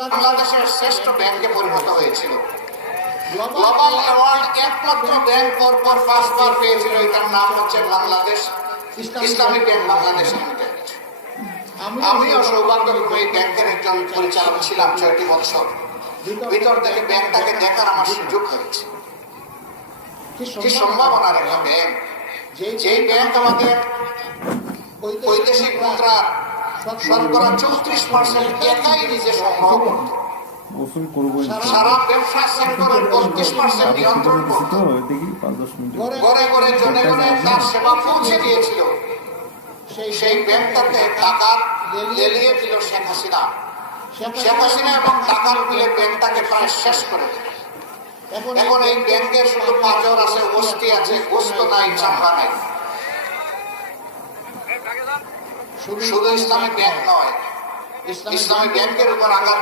বাংলাদেশের শ্রেষ্ঠ ব্যাংকে পরিণত হয়েছিল। গ্লোবাল অ্যাওয়ার্ড একমাত্র ব্যাংক পরপর 5 বার পেয়েছিল। এটার নাম হচ্ছে বাংলাদেশ ইসলামী ব্যাংক বাংলাদেশ লিমিটেড। আমিও সৌভাগ্যক্রমে এই ব্যাংকের একজন পরিচালক ছিলাম 6টি বছর। ভিতর থেকে ব্যাংকটাকে দেখার আমার সুযোগ হয়েছে। কি সম্ভাবনার একটা ব্যাংক, যেই ব্যাংক আমাদের বৈদেশিক মুদ্রা শতকরা 34% একাই নিজে সংগ্রহ করত। সারা ব্যবসা সেক্টরের 32% নিয়ন্ত্রণ করত। ঘরে ঘরে জনে জনে তার সেবা পৌঁছে দিয়েছিল। সেই ব্যাংকটাকে টাকা লেলিয়ে দিল শেখ হাসিনা। শেখ হাসিনা এবং টাকার মিলে ব্যাংকটাকে প্রায় শেষ করে দিল। এখন এই ব্যাংকের শুধু পাঁজর আছে, বস্তি আছে, গোস্ত নাই, চামড়া নাই। শুধু ইসলামী ব্যাংক নয়, ইসলামী ব্যাংকের উপর আঘাত